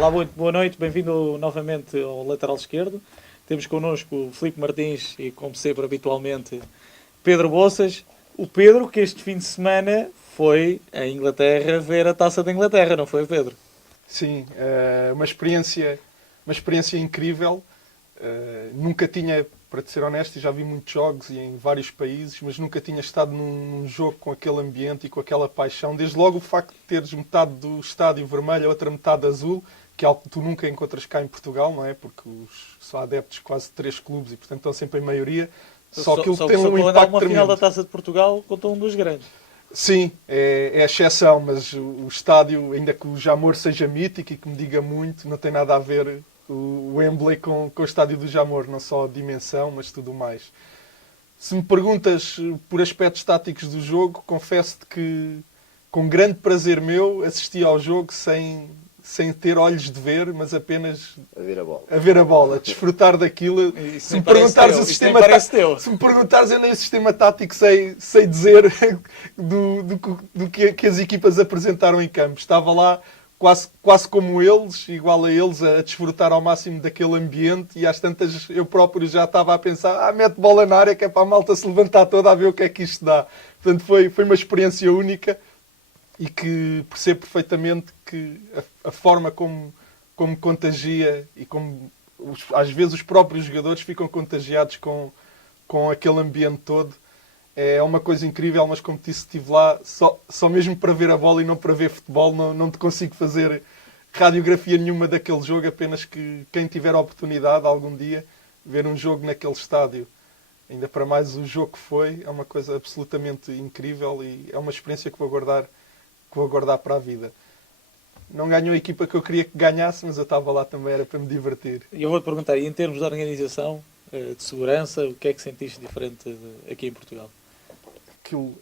Olá, muito boa noite, bem-vindo novamente ao lateral esquerdo. Temos connosco o Filipe Martins e, como sempre, habitualmente, Pedro Boças. O Pedro, que este fim de semana foi à Inglaterra ver a Taça da Inglaterra, não foi, Pedro? Sim, uma experiência incrível. Nunca tinha, para te ser honesto, já vi muitos jogos e em vários países, mas nunca tinha estado num jogo com aquele ambiente e com aquela paixão. Desde logo o facto de teres metade do estádio vermelho, a outra metade azul, que é algo que tu nunca encontras cá em Portugal, não é? Porque só há adeptos de quase 3 clubes e, portanto, estão sempre em maioria. Só aquilo tem um quando há impacto uma final da tremendo. Taça de Portugal, contou um dos grandes. Sim, é a exceção, mas o estádio, ainda que o Jamor seja mítico e que me diga muito, não tem nada a ver o Wembley com o estádio do Jamor, não só a dimensão, mas tudo mais. Se me perguntas por aspectos táticos do jogo, confesso-te que, com grande prazer meu, assisti ao jogo sem ter olhos de ver, mas apenas A ver a bola. a ver a bola, a desfrutar daquilo. Isso Se nem me parece perguntares teu, o isso sistema nem parece teu. se me perguntares, eu nem o sistema tático sei dizer do que as equipas apresentaram em campo. Estava lá quase como eles, igual a eles, a desfrutar ao máximo daquele ambiente, e às tantas eu próprio já estava a pensar, mete bola na área que é para a malta se levantar toda a ver o que é que isto dá. Portanto, foi uma experiência única e que percebo perfeitamente que a forma como contagia e como às vezes os próprios jogadores ficam contagiados com aquele ambiente todo. É uma coisa incrível, mas como te disse, estive lá só mesmo para ver a bola e não para ver futebol. Não te consigo fazer radiografia nenhuma daquele jogo, apenas que quem tiver a oportunidade algum dia ver um jogo naquele estádio, ainda para mais o jogo que foi, é uma coisa absolutamente incrível e é uma experiência que vou guardar para a vida. Não ganhou a equipa que eu queria que ganhasse, mas eu estava lá também, era para me divertir. E eu vou-te perguntar, e em termos de organização, de segurança, o que é que sentiste diferente aqui em Portugal? Aquilo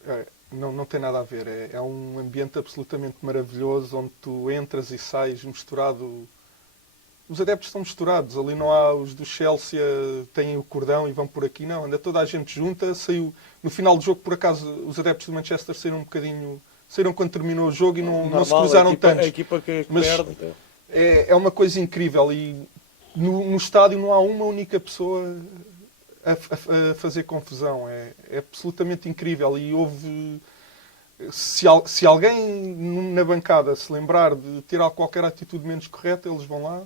não tem nada a ver. É um ambiente absolutamente maravilhoso, onde tu entras e sais misturado. Os adeptos estão misturados. Ali não há os do Chelsea, têm o cordão e vão por aqui. Não, anda toda a gente junta. Saiu, no final do jogo, por acaso, os adeptos do Manchester saíram um bocadinho. Saíram quando terminou o jogo e não se cruzaram tantos. A equipa que Mas perde. é uma coisa incrível. E no estádio não há uma única pessoa a fazer confusão. É absolutamente incrível. E houve. Se alguém na bancada se lembrar de ter qualquer atitude menos correta, eles vão lá,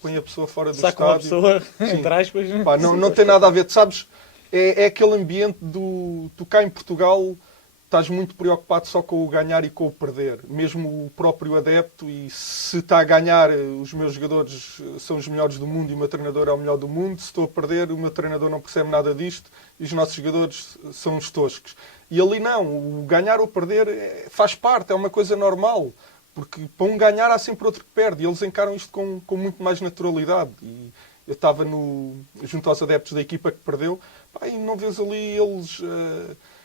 põem a pessoa fora do Saca uma estádio. pessoa, Sim. entre aspas. Pá, não tem nada a ver. Tu sabes, é aquele ambiente do... Tu cá em Portugal estás muito preocupado só com o ganhar e com o perder. Mesmo o próprio adepto, e se está a ganhar, os meus jogadores são os melhores do mundo e o meu treinador é o melhor do mundo. Se estou a perder, o meu treinador não percebe nada disto e os nossos jogadores são os toscos. E ali não, o ganhar ou perder faz parte, é uma coisa normal. Porque para um ganhar há sempre outro que perde. E eles encaram isto com muito mais naturalidade. E eu estava junto aos adeptos da equipa que perdeu, pá, e não vês ali eles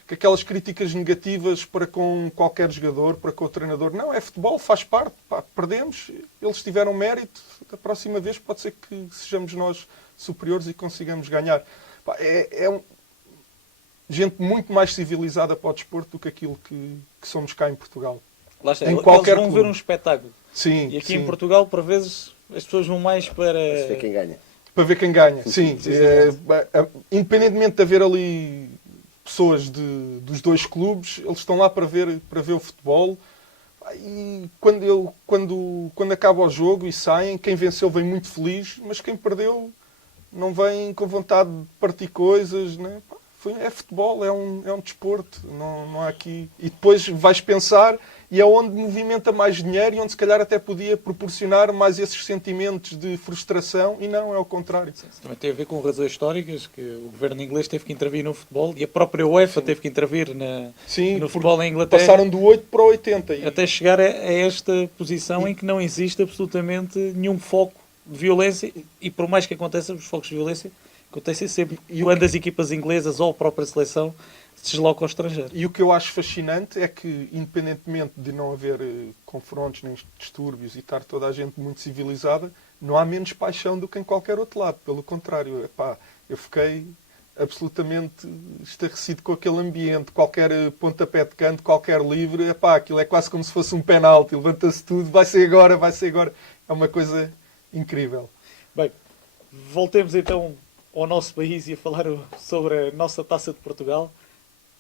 com aquelas críticas negativas para com qualquer jogador, para com o treinador. Não, é futebol, faz parte. Pá, perdemos, eles tiveram mérito. Da próxima vez pode ser que sejamos nós superiores e consigamos ganhar. Pá, gente muito mais civilizada para o desporto do que aquilo que somos cá em Portugal. Lá está, Em eles qualquer vão ver clube. um espetáculo. Sim, E aqui sim. em Portugal, por vezes, as pessoas vão mais para... Se vê quem ganha. Para ver quem ganha, sim. Independentemente de haver ali pessoas dos dois clubes, eles estão lá para ver o futebol. E quando acaba o jogo e saem, quem venceu vem muito feliz, mas quem perdeu não vem com vontade de partir coisas, né? É futebol, é um desporto, não há aqui... E depois vais pensar, e é onde movimenta mais dinheiro e onde se calhar até podia proporcionar mais esses sentimentos de frustração, e não, é o contrário. Isso também tem a ver com razões históricas, que o governo inglês teve que intervir no futebol e a própria UEFA teve que intervir no futebol em Inglaterra. Passaram do 8 para o 80. Até chegar a esta posição em que não existe absolutamente nenhum foco de violência, e por mais que aconteça, os focos de violência acontecem sempre quando as equipas inglesas ou a própria seleção se deslocam ao estrangeiro. E o que eu acho fascinante é que, independentemente de não haver confrontos nem distúrbios e estar toda a gente muito civilizada, não há menos paixão do que em qualquer outro lado. Pelo contrário, eu fiquei absolutamente estarrecido com aquele ambiente. Qualquer pontapé de canto, qualquer livre, epá, aquilo é quase como se fosse um penalti. Levanta-se tudo, vai ser agora, vai ser agora. É uma coisa incrível. Bem, voltemos então ao nosso país e a falar sobre a nossa Taça de Portugal.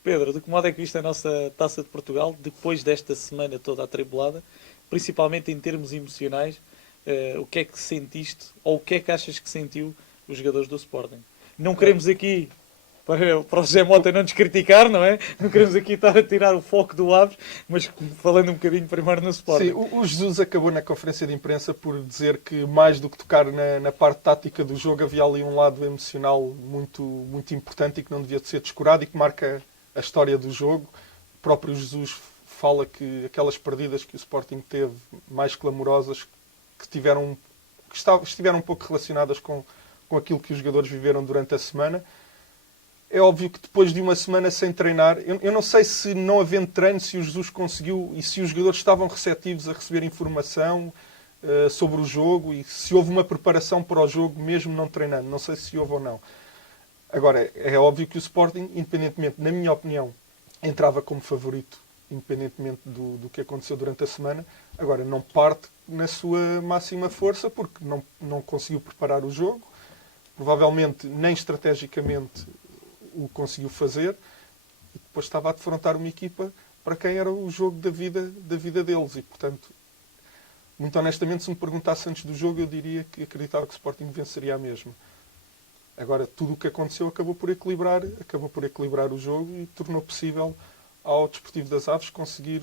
Pedro, de que modo é que viste a nossa Taça de Portugal depois desta semana toda atribulada, principalmente em termos emocionais? O que é que sentiste ou o que é que achas que sentiu os jogadores do Sporting? Não queremos aqui, para o José Mota não nos criticar, não é? Não queremos aqui estar a tirar o foco do Aves, mas falando um bocadinho primeiro no Sporting. Sim, o Jesus acabou na conferência de imprensa por dizer que mais do que tocar na parte tática do jogo, havia ali um lado emocional muito, muito importante e que não devia de ser descurado e que marca a história do jogo. O próprio Jesus fala que aquelas perdidas que o Sporting teve, mais clamorosas, que estiveram um pouco relacionadas com aquilo que os jogadores viveram durante a semana. É óbvio que depois de uma semana sem treinar, eu não sei se não havendo treino, se o Jesus conseguiu e se os jogadores estavam receptivos a receber informação sobre o jogo e se houve uma preparação para o jogo mesmo não treinando. Não sei se houve ou não. Agora, é óbvio que o Sporting, independentemente, na minha opinião, entrava como favorito, independentemente do que aconteceu durante a semana. Agora, não parte na sua máxima força porque não conseguiu preparar o jogo. Provavelmente nem estrategicamente o conseguiu fazer e depois estava a defrontar uma equipa para quem era o jogo da vida deles e, portanto, muito honestamente, se me perguntasse antes do jogo, eu diria que acreditava que o Sporting venceria a mesma. Agora, tudo o que aconteceu acabou por equilibrar o jogo e tornou possível ao Desportivo das Aves conseguir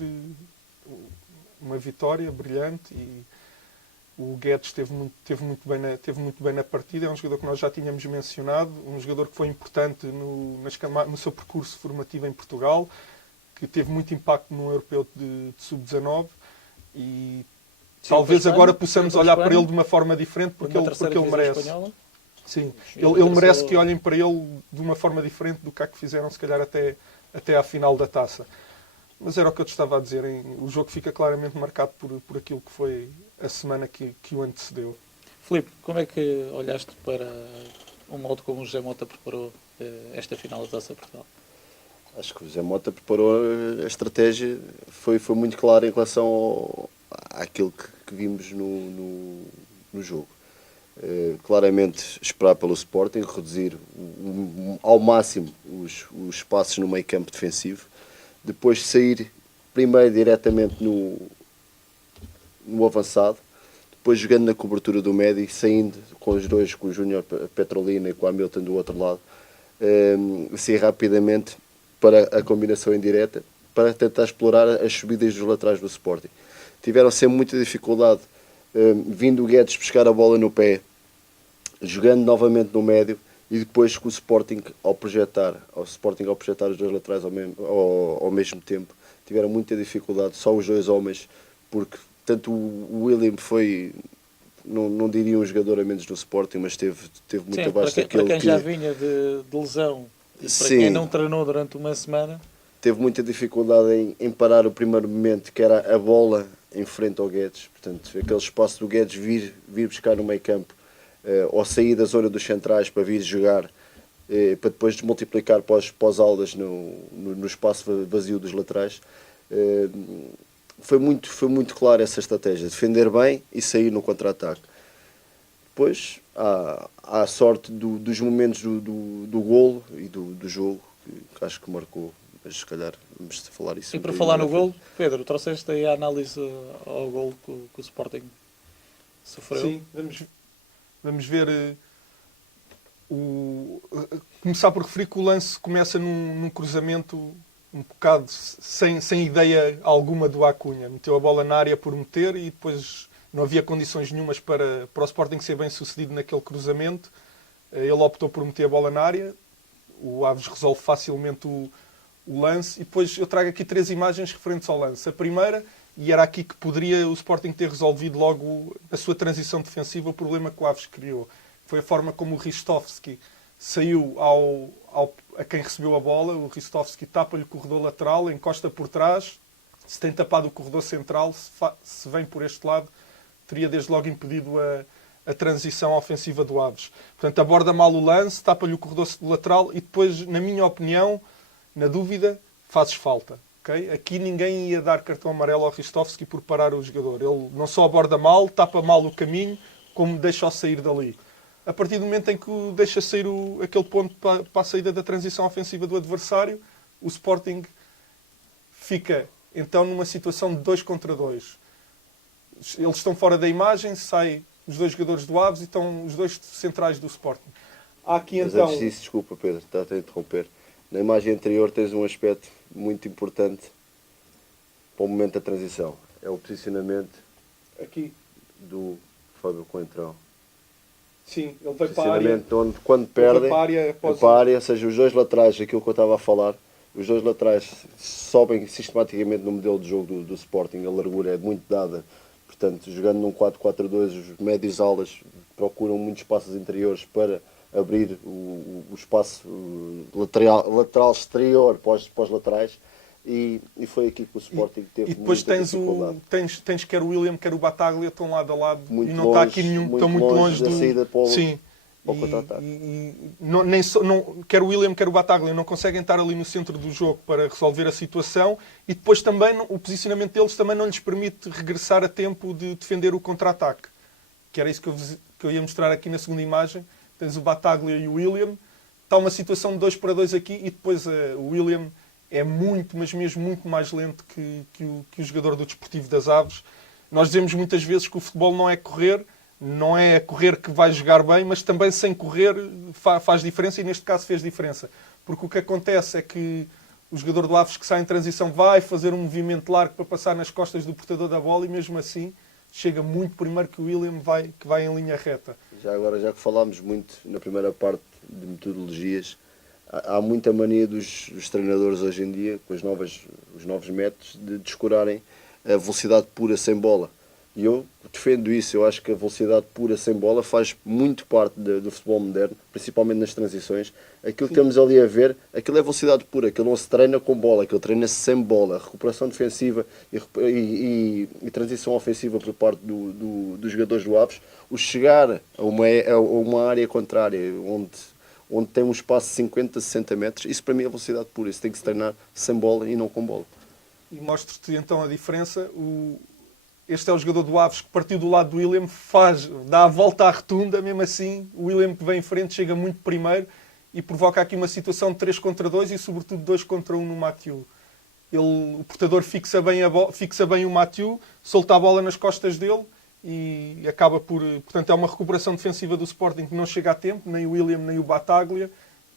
uma vitória brilhante e o Guedes teve muito bem na partida. É um jogador que nós já tínhamos mencionado, um jogador que foi importante no seu percurso formativo em Portugal, que teve muito impacto no Europeu de Sub-19 e sim, talvez agora possamos olhar para ele de uma forma diferente porque ele merece. Espanhola. Sim, ele merece que olhem para ele de uma forma diferente do que fizeram, se calhar, até à final da taça. Mas era o que eu te estava a dizer. O jogo fica claramente marcado por aquilo que foi a semana que o antecedeu. Filipe, como é que olhaste para o modo como o José Mota preparou esta final da Taça de Portugal? Acho que o José Mota preparou a estratégia, foi muito clara em relação àquilo que vimos no jogo. Claramente esperar pelo Sporting, reduzir ao máximo os espaços no meio campo defensivo, depois sair primeiro diretamente no avançado, depois jogando na cobertura do médio e saindo com os dois, com o Júnior Petrolina e com o Hamilton do outro lado, sair rapidamente para a combinação indireta, para tentar explorar as subidas dos laterais do Sporting. Tiveram sempre muita dificuldade, vindo o Guedes buscar a bola no pé, jogando novamente no médio e depois com o Sporting ao projetar os dois laterais ao mesmo tempo, tiveram muita dificuldade, só os dois homens, porque tanto o William foi, não diria um jogador a menos do Sporting, mas teve muito sim, abaixo daquele para quem já vinha de lesão e para sim, quem não treinou durante uma semana. Teve muita dificuldade em parar o primeiro momento, que era a bola em frente ao Guedes. Portanto, aquele espaço do Guedes vir buscar no meio campo, ou sair da zona dos centrais para vir jogar, para depois desmultiplicar para os aulas no espaço vazio dos laterais. Foi muito claro essa estratégia, defender bem e sair no contra-ataque. Depois há a sorte dos momentos do golo e do jogo, que acho que marcou, mas se calhar vamos falar isso. E para falar no golo, Pedro, trouxeste aí a análise ao golo que o Sporting sofreu. Sim, vamos ver. Começar por referir que o lance começa num cruzamento um bocado sem ideia alguma do Acunha. Meteu a bola na área por meter e depois não havia condições nenhumas para o Sporting ser bem sucedido naquele cruzamento. Ele optou por meter a bola na área. O Aves resolve facilmente o lance. E depois eu trago aqui 3 imagens referentes ao lance. A primeira, e era aqui que poderia o Sporting ter resolvido logo a sua transição defensiva, o problema que o Aves criou. Foi a forma como o Ristovski saiu a quem recebeu a bola. O Ristovski tapa-lhe o corredor lateral, encosta por trás. Se tem tapado o corredor central, se vem por este lado, teria desde logo impedido a transição ofensiva do Aves. Portanto, aborda mal o lance, tapa-lhe o corredor lateral e depois, na minha opinião, na dúvida, fazes falta. Okay? Aqui ninguém ia dar cartão amarelo ao Ristovski por parar o jogador. Ele não só aborda mal, tapa mal o caminho, como deixa-o sair dali. A partir do momento em que deixa sair aquele ponto para a saída da transição ofensiva do adversário, o Sporting fica então numa situação de 2 contra 2. Eles estão fora da imagem, saem os 2 jogadores do Aves e estão os 2 centrais do Sporting. Há aqui Mas então... antes disso, desculpa Pedro, está a interromper. Na imagem anterior tens um aspecto muito importante para o momento da transição. É o posicionamento Aqui, do Fábio Coentrão. sim, ele vai para a área. Posicionamento onde, quando perdem, para a área após- para a área, ou seja, os 2 laterais, aquilo que eu estava a falar, os 2 laterais sobem sistematicamente no modelo de jogo do Sporting, a largura é muito dada. Portanto, jogando num 4-4-2, os médios alas procuram muitos espaços interiores para abrir o espaço lateral exterior para os laterais e foi aqui que o Sporting teve E depois muita tens, dificuldade. tens quer o William, quer o Bataglia, estão lado a lado Muito e não está longe, aqui nenhum, muito estão muito longe longe da do... saída para o- Sim. para o contra-ataque. Quer o William, quer o Bataglia não conseguem estar ali no centro do jogo para resolver a situação e depois também o posicionamento deles também não lhes permite regressar a tempo de defender o contra-ataque. Que era isso que eu ia mostrar aqui na segunda imagem. Tens o Bataglia e o William. Está uma situação de 2 para 2 aqui e depois o William é muito, mas mesmo muito mais lento que o jogador do Desportivo das Aves. Nós dizemos muitas vezes que o futebol não é correr, não é a correr que vai jogar bem, mas também sem correr faz diferença e neste caso fez diferença. Porque o que acontece é que o jogador do Aves que sai em transição vai fazer um movimento largo para passar nas costas do portador da bola e mesmo assim chega muito primeiro que o William que vai em linha reta. Já que falámos muito na primeira parte de metodologias, há muita mania dos treinadores hoje em dia, com os novos métodos, de descurarem a velocidade pura sem bola. E eu defendo isso. Eu acho que a velocidade pura sem bola faz muito parte do futebol moderno, principalmente nas transições. Aquilo que temos ali a ver, aquilo é velocidade pura, aquilo não se treina com bola, aquilo treina-se sem bola. Recuperação defensiva e transição ofensiva por parte dos jogadores do Aves. O chegar a uma área contrária, onde tem um espaço de 50, 60 metros, isso para mim é velocidade pura. Isso tem que se treinar sem bola e não com bola. E mostro-te então a diferença. Este é o jogador do Aves que partiu do lado do William, dá a volta à rotunda, mesmo assim, o William que vem em frente chega muito primeiro e provoca aqui uma situação de 3 contra 2 e sobretudo 2 contra 1 no Mathieu. O portador fixa bem o Mathieu, solta a bola nas costas dele e acaba por... Portanto, é uma recuperação defensiva do Sporting que não chega a tempo, nem o William nem o Bataglia.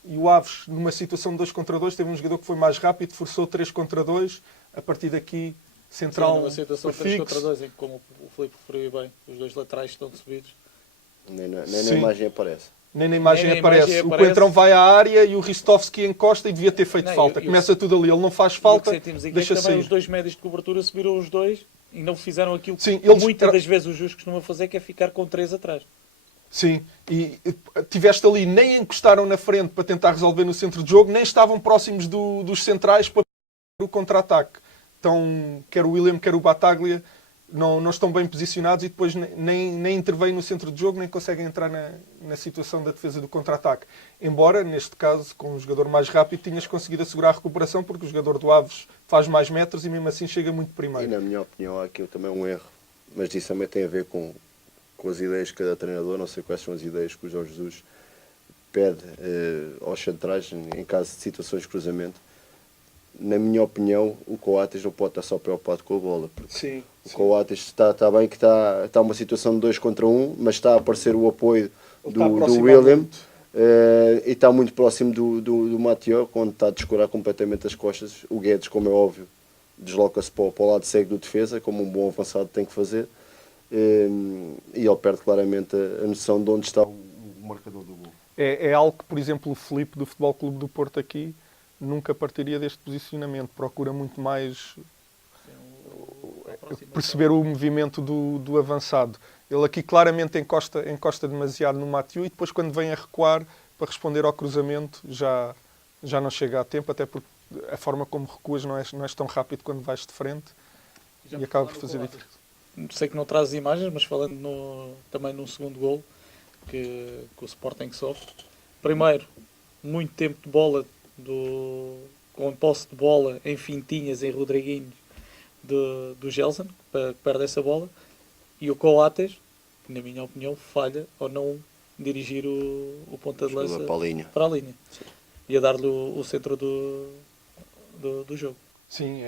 E o Aves, numa situação de 2 contra 2, teve um jogador que foi mais rápido, forçou 3 contra 2, a partir daqui... Central, sim, numa situação de 3 contra 2, em que, como o Filipe referiu bem, os 2 laterais estão subidos. Nem na imagem aparece. Nem na imagem Nem na aparece. imagem O aparece. Coentrão vai à área e o Ristovski encosta e devia ter feito Não, falta. e o- Começa tudo ali. Ele não faz E o falta, que sentimos aqui é que deixa também sair. os 2 médios de cobertura subiram os 2 e não fizeram aquilo que Sim, eles- muitas das vezes os juízes costumam fazer, que é ficar com 3 atrás. Sim, e tiveste ali, nem encostaram na frente para tentar resolver no centro de jogo, nem estavam próximos dos centrais para o contra-ataque. Então, quer o William, quer o Bataglia, não estão bem posicionados e depois nem intervêm no centro de jogo, nem conseguem entrar na situação da defesa do contra-ataque. Embora, neste caso, com um jogador mais rápido, tinhas conseguido assegurar a recuperação, porque o jogador do Aves faz mais metros e mesmo assim chega muito E primeiro. na minha opinião há aqui também um erro, mas isso também tem a ver com as ideias de cada treinador. Não sei quais são as ideias que o Jorge Jesus pede aos centrais em caso de situações de cruzamento. Na minha opinião, o Coates não pode estar só preocupado com a bola. Sim, O Coates está bem que está uma situação de 2 contra 1, mas está a aparecer o apoio Ele está a do aproximar William muito. e está muito próximo do Mathieu, quando está a descurar completamente as costas. O Guedes, como é óbvio, desloca-se para o lado cego do defesa, como um bom avançado tem que fazer, e ele perde claramente a noção de onde está o marcador do gol. É algo que, por exemplo, o Filipe do Futebol Clube do Porto aqui nunca partiria deste posicionamento. Procura muito mais perceber o movimento do avançado. Ele aqui claramente encosta demasiado no Mathieu e depois quando vem a recuar para responder ao cruzamento já não chega a tempo, até porque a forma como recuas não és tão rápido quando vais de frente e acaba por fazer diferença. sei que não traz imagens, mas falando também num segundo gol que o Sporting sofre. Primeiro, muito tempo de bola, com posse de bola em fintinhas, em Rodriguinhos, do Gelson, que perde essa bola. E o Coates, que na minha opinião falha ao não dirigir o ponta de lança para a linha. Sim. E a dar-lhe o centro do jogo. Sim,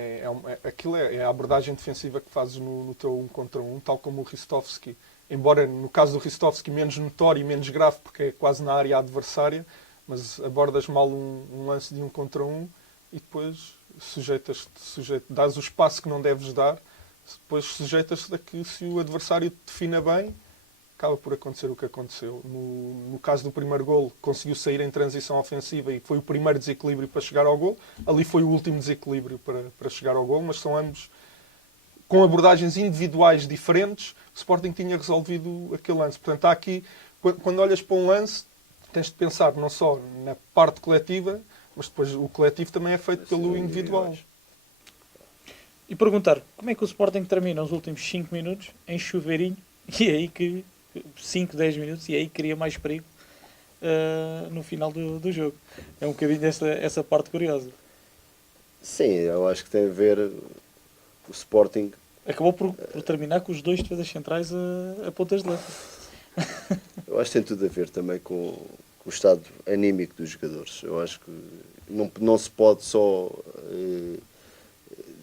aquilo é a abordagem defensiva que fazes no teu 1 contra 1, tal como o Ristovski. Embora no caso do Ristovski menos notório e menos grave, porque é quase na área adversária, mas abordas mal um lance de 1 contra 1 e depois dás o espaço que não deves dar, depois sujeitas-te a que se o adversário te defina bem, acaba por acontecer o que aconteceu. No caso do primeiro golo, conseguiu sair em transição ofensiva e foi o primeiro desequilíbrio para chegar ao golo. Ali foi o último desequilíbrio para chegar ao golo, mas são ambos com abordagens individuais diferentes. O Sporting tinha resolvido aquele lance. Portanto, há aqui, quando olhas para um lance, tens de pensar não só na parte coletiva, mas depois o coletivo também é feito pelo individual. E perguntar, como é que o Sporting termina os últimos 5 minutos em chuveirinho, e é aí que 5, 10 minutos, e aí cria mais perigo no final do jogo. É um bocadinho essa parte curiosa. Sim, eu acho que tem a ver o Sporting. Acabou por terminar com os 2 defesas centrais a pontas de lança. Eu acho que tem tudo a ver também com o estado anímico dos jogadores. Eu acho que não se pode só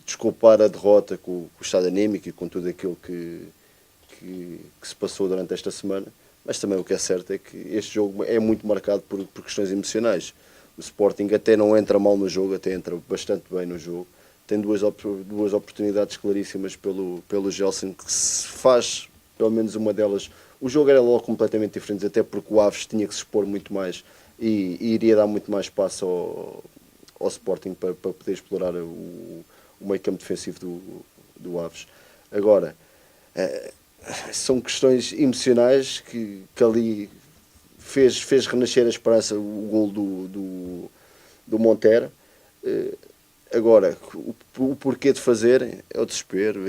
desculpar a derrota com o estado anímico e com tudo aquilo que se passou durante esta semana, mas também o que é certo é que este jogo é muito marcado por questões emocionais. O Sporting até não entra mal no jogo, até entra bastante bem no jogo. Tem duas oportunidades claríssimas pelo Gelson, que se faz, pelo menos uma delas. O jogo era logo completamente diferente, até porque o Aves tinha que se expor muito mais e iria dar muito mais espaço ao Sporting para poder explorar o meio campo defensivo do Aves. Agora, são questões emocionais que ali fez renascer a esperança o gol do Montero. Agora, o porquê de fazer é o desespero.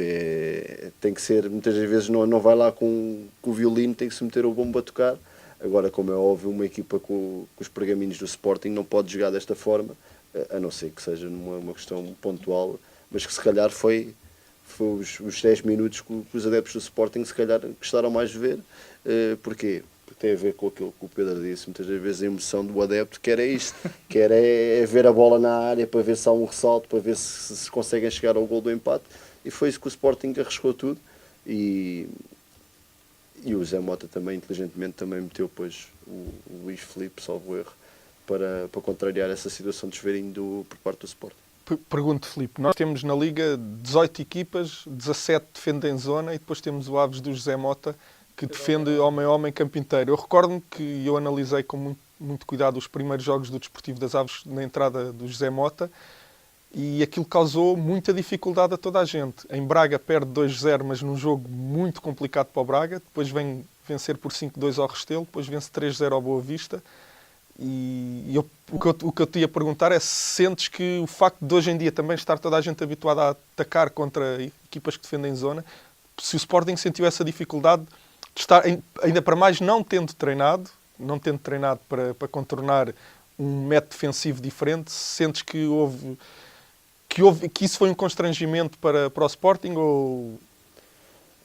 Tem que ser, muitas vezes não vai lá com o violino, tem que se meter o bombo a tocar. Agora, como é óbvio, uma equipa com os pergaminhos do Sporting não pode jogar desta forma, a não ser que seja uma questão pontual, mas que se calhar foi os 10 minutos que os adeptos do Sporting se calhar gostaram mais de ver. Porquê? Porque tem a ver com aquilo que o Pedro disse, muitas vezes a emoção do adepto quer isto, quer ver a bola na área para ver se há um ressalto, para ver se conseguem chegar ao gol do empate, e foi isso que o Sporting arriscou tudo, e o Zé Mota também inteligentemente também meteu depois o Luís Filipe, salvo erro, para contrariar essa situação de chuveirinho por parte do Sporting. Pergunto, Filipe, nós temos na Liga 18 equipas, 17 defendem zona e depois temos o Aves do José Mota, que defende homem a homem campo inteiro. Eu recordo-me que eu analisei com muito cuidado os primeiros jogos do Desportivo das Aves na entrada do José Mota e aquilo causou muita dificuldade a toda a gente. Em Braga perde 2-0, mas num jogo muito complicado para o Braga. Depois vem vencer por 5-2 ao Restelo, depois vence 3-0 ao Boa Vista. O que eu te ia perguntar é se sentes que o facto de hoje em dia também estar toda a gente habituada a atacar contra equipas que defendem zona, se o Sporting sentiu essa dificuldade de estar, ainda para mais não tendo treinado para contornar um método defensivo diferente, sentes que isso foi um constrangimento para o Sporting ou...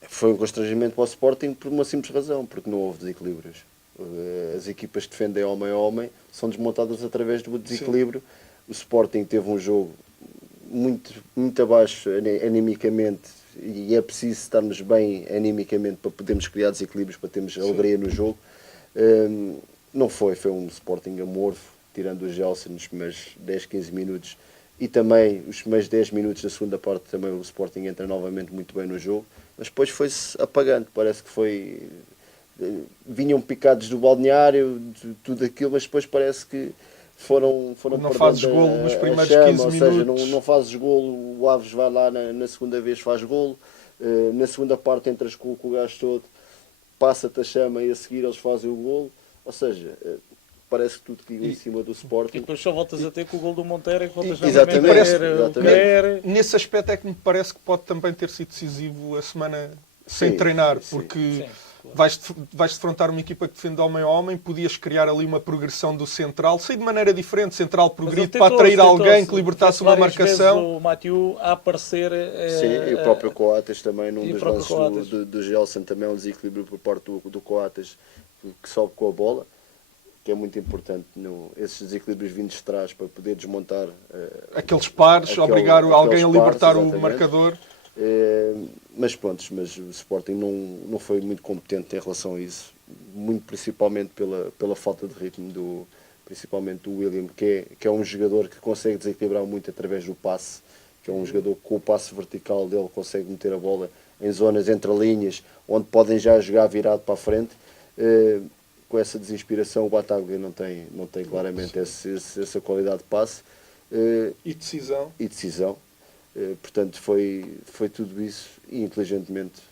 Foi um constrangimento para o Sporting por uma simples razão, porque não houve desequilíbrios. As equipas que defendem homem a homem são desmontadas através do desequilíbrio. Sim. O Sporting teve um jogo muito, muito abaixo animicamente e é preciso estarmos bem animicamente para podermos criar desequilíbrios, para termos alegria no jogo. Não foi um Sporting amorfo, tirando o Gelson nos primeiros 10, 15 minutos e também os primeiros 10 minutos da segunda parte também o Sporting entra novamente muito bem no jogo, mas depois foi-se apagando, parece que vinham picados do balneário, de tudo aquilo, mas depois parece que foram não fazes golo nos primeiros chama, 15 ou minutos. Seja, não fazes golo, o Aves vai lá na segunda vez, faz golo, na segunda parte entras com o gajo todo, passa-te a chama e a seguir eles fazem o golo, ou seja, parece que tudo caiu em cima do Sporting. E depois só voltas a ter com o gol do Monteiro e que voltas exatamente. Nesse aspecto é que me parece que pode também ter sido decisivo a semana sem Sim, treinar, sim. porque Sim, claro. vais defrontar uma equipa que defende homem a homem, podias criar ali uma progressão do central, sei de maneira diferente, central Mas progride ele para atrair tentou-se, alguém que libertasse uma várias vezes marcação. o Mathieu a aparecer. Sim, e o próprio Coates também, num e o dos próprio lances Coates. do Gelson, também é um desequilíbrio por parte do Coates, que sobe com a bola, que é muito importante, esses desequilíbrios vindos de trás para poder desmontar Aqueles pares, obrigar alguém a aqueles libertar pares, o exatamente. marcador. Mas pronto, mas o Sporting não foi muito competente em relação a isso, muito principalmente pela falta de ritmo principalmente do William, que é um jogador que consegue desequilibrar muito através do passe, que é um jogador que com o passe vertical dele consegue meter a bola em zonas entre linhas, onde podem já jogar virado para a frente. Com essa desinspiração o Bataglia não tem claramente essa qualidade de passe E decisão. Portanto, foi tudo isso e inteligentemente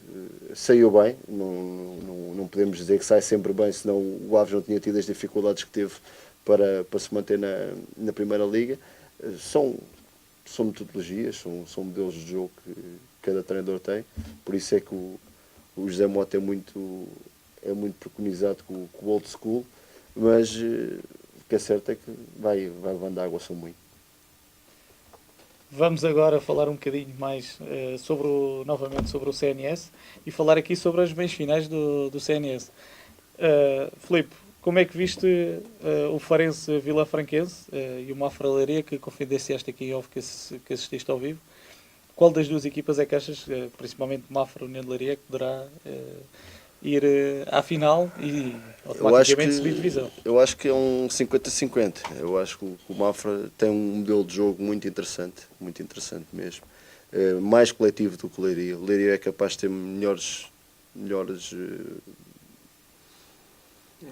saiu bem. Não podemos dizer que sai sempre bem, senão o Aves não tinha tido as dificuldades que teve para se manter na Primeira Liga. São metodologias, são modelos de jogo que cada treinador tem, por isso é que o José Mota é muito preconizado com o old school, mas o que é certo é que vai levando água ao seu moinho. Vamos agora falar um bocadinho mais novamente sobre o CNS e falar aqui sobre as meias finais do CNS. Filipe, como é que viste o Farense Vilafranquense e o Mafra Leiria, que confidenciaste aqui em off que assististe ao vivo? Qual das duas equipas é que achas, principalmente Mafra União de Leiria, que poderá ir à final e automaticamente subir divisão? Eu acho que é um 50-50. Eu acho que o Mafra tem um modelo de jogo muito interessante mesmo. Mais coletivo do que o Leiria. O Leiria é capaz de ter melhores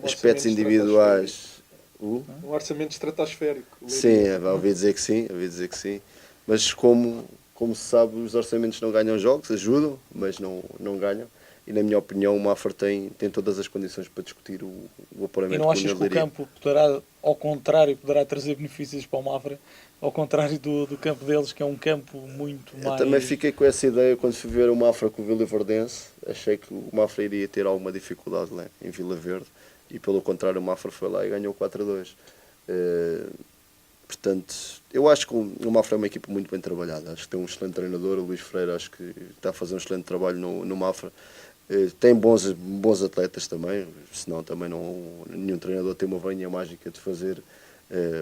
aspectos individuais. Um orçamento estratosférico. Sim, ouvi dizer que sim. Mas como se sabe, os orçamentos não ganham jogos, ajudam, mas não ganham. E na minha opinião o Mafra tem todas as condições para discutir o apuramento. E não achas que o campo poderá, ao contrário, poderá trazer benefícios para o Mafra, ao contrário do campo deles, que é um campo muito mais... Eu também fiquei com essa ideia quando fui ver o Mafra com o Vila Verdense. Achei que o Mafra iria ter alguma dificuldade lá em Vila Verde e pelo contrário o Mafra foi lá e ganhou 4-2. Portanto, eu acho que o Mafra é uma equipa muito bem trabalhada. Acho que tem um excelente treinador, o Luís Freire, acho que está a fazer um excelente trabalho no Mafra. Tem bons atletas também, senão também nenhum treinador tem uma varinha mágica de fazer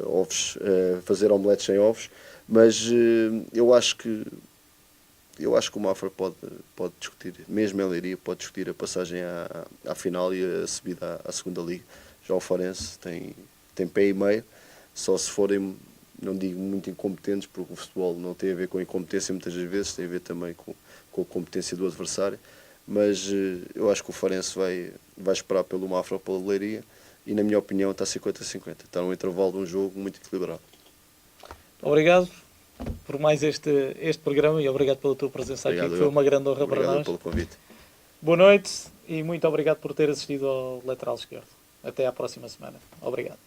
ovos, fazer omeletes sem ovos, mas eu acho que o Mafra pode discutir, mesmo em Leiria, pode discutir a passagem à final e a subida à segunda liga. Já o Farense tem pé e meio, só se forem, não digo muito incompetentes, porque o futebol não tem a ver com incompetência muitas das vezes, tem a ver também com a competência do adversário. Mas eu acho que o Farense vai esperar pelo Mafra ou pela Leiria e na minha opinião está 50-50, está num intervalo de um jogo muito equilibrado. Obrigado por mais este programa e obrigado pela tua presença aqui, que foi uma grande honra para nós. Obrigado pelo convite. Boa noite e muito obrigado por ter assistido ao Lateral Esquerdo. Até à próxima semana. Obrigado.